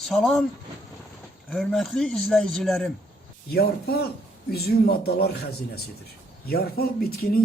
Salam, hörmətli izləyicilərim. Yarpaq üzüm maddalar xəzinəsidir. Yarpaq bitkinin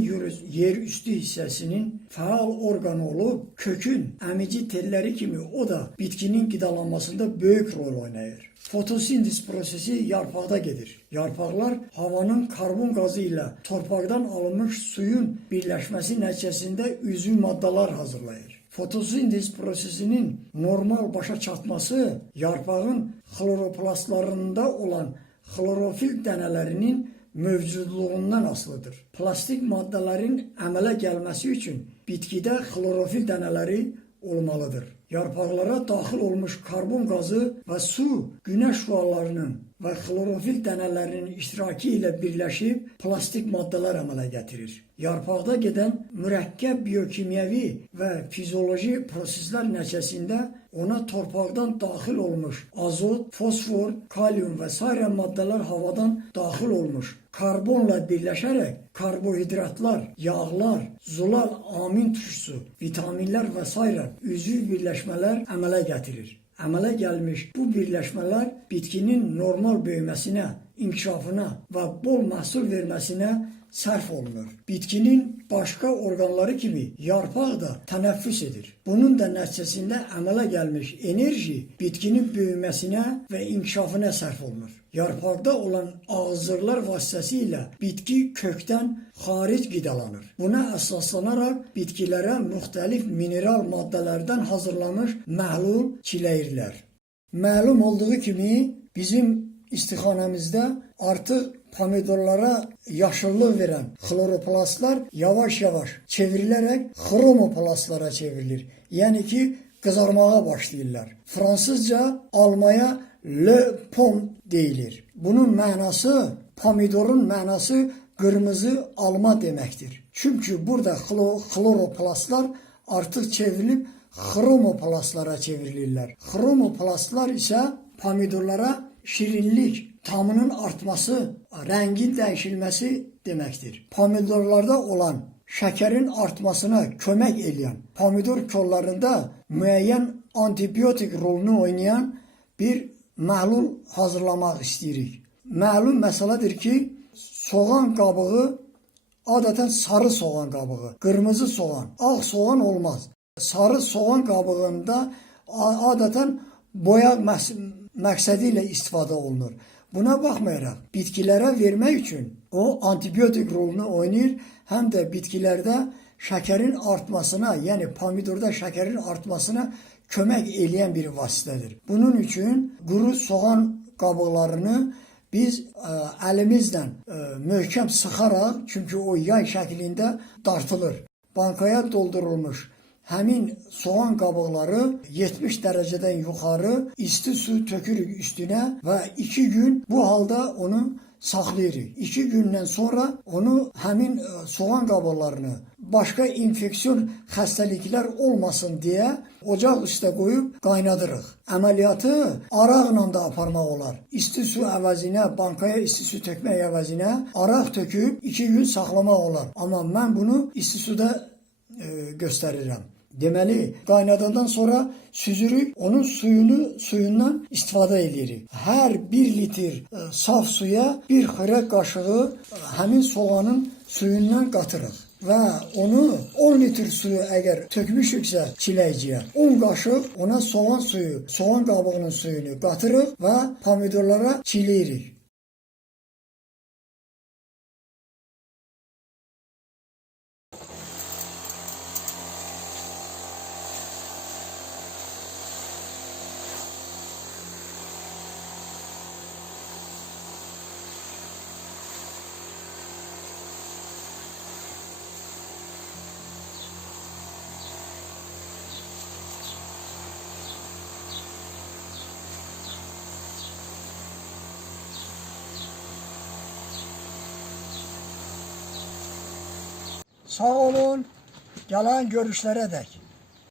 yer üstü hissəsinin fəal orqanı olub, kökün əmici telləri kimi o da bitkinin qidalanmasında böyük rol oynayır. Fotosintez prosesi yarpaqda gedir. Yarpaqlar havanın karbon qazı ilə torpaqdan alınmış suyun birləşməsi nəticəsində üzüm maddalar hazırlayır. Fotosintez prosesinin normal başa çatması yarpağın xloroplastlarında olan xlorofil dənələrinin mövcudluğundan asılıdır. Plastik maddələrin əmələ gəlməsi üçün bitkidə xlorofil dənələri olmalıdır. Yarpaqlara daxil olmuş karbon qazı və su günəş şüalarının və xlorofil dənələrinin iştirakı ilə birləşib plastik maddələr əmələ gətirir. Yarpaqda gedən mürəkkəb biokimyəvi və fizioloji proseslər nəticəsində ona torpaqdan daxil olmuş azot, fosfor, kalium və s. maddələr havadan daxil olmuş karbonla birləşərək karbohidratlar, yağlar, zulal amin turşusu, vitaminlər və s. üzvü birləşmələr əmələ gətirir. Əmələ gəlmiş bu birləşmələr bitkinin normal böyüməsinə, inkişafına və bol məhsul verməsinə sərf olunur. Bitkinin başqa orqanları kimi yarpaq da tənəffüs edir. Bunun da nəticəsində əmələ gəlmiş enerji bitkinin böyüməsinə və inkişafına sərf olunur. Yarpaqda olan ağızlıqlar vasitəsilə bitki kökdən xaric qidalanır. Buna əsaslanaraq bitkilərə müxtəlif mineral maddələrdən hazırlanmış məhlul çiləyirlər. Məlum olduğu kimi bizim istixanəmizdə artıq pomidorlara yaşıllıq verən xloroplastlar yavaş-yavaş çevrilərək xromoplastlara çevrilir. Yəni ki, qızarmağa başlayırlar. Fransızca almaya le pomme deyilir. Bunun mənası, pomidorun mənası qırmızı alma deməkdir. Çünki burada xloroplastlar artıq çevrilib xromoplastlara çevrilirlər. Xromoplastlar isə pomidorlara şirinlik, tamının artması, rəngin dəyişilməsi deməkdir. Pomidorlarda olan şəkərin artmasına kömək edən, pomidor kollarında müəyyən antibiotik rolunu oynayan bir məhlul hazırlamaq istəyirik. Məlum məsələdir ki, soğan qabığı adətən sarı soğan qabığı, qırmızı soğan, ağ soğan olmaz. Sarı soğan qabığında adətən boyaq məqsədi ilə istifadə olunur. Buna baxmayaraq, bitkilərə vermək üçün o antibiotik rolunu oynayır, həm də bitkilərdə şəkərin artmasına, yəni pomidorda şəkərin artmasına kömək eləyən bir vasitədir. Bunun üçün quru soğan qabıqlarını biz əlimizlə möhkəm sıxaraq, çünki o yay şəklində dartılır. Bankaya doldurulmuş həmin soğan qabıqları 70 dərəcədən yuxarı isti su tökürük üstünə və 2 gün bu halda onu saxlayırıq. 2 gündən sonra onu həmin soğan qabıqlarını başqa infeksiyon xəstəliklər olmasın deyə ocaq üstə qoyub qaynadırıq. Əməliyyatı araqla da aparmaq olar. İsti su əvəzinə, bankaya isti su tökmək əvəzinə araq töküb 2 gün saxlamaq olar. Amma mən bunu isti suda göstərirəm. Deməli, qaynadandan sonra süzürük, onun suyundan istifadə edirik. Hər 1 litr saf suya 1 xörək qaşığı həmin soğanın suyundan qatırıq. Və onu 10 litr suyu əgər tökmüşüksə çiləyiciyə, 10 qaşıq ona soğan suyu, soğan qabığının suyunu qatırıq və pomidorlara çiləyirik. Sağ olun, gələn görüşlərə dək.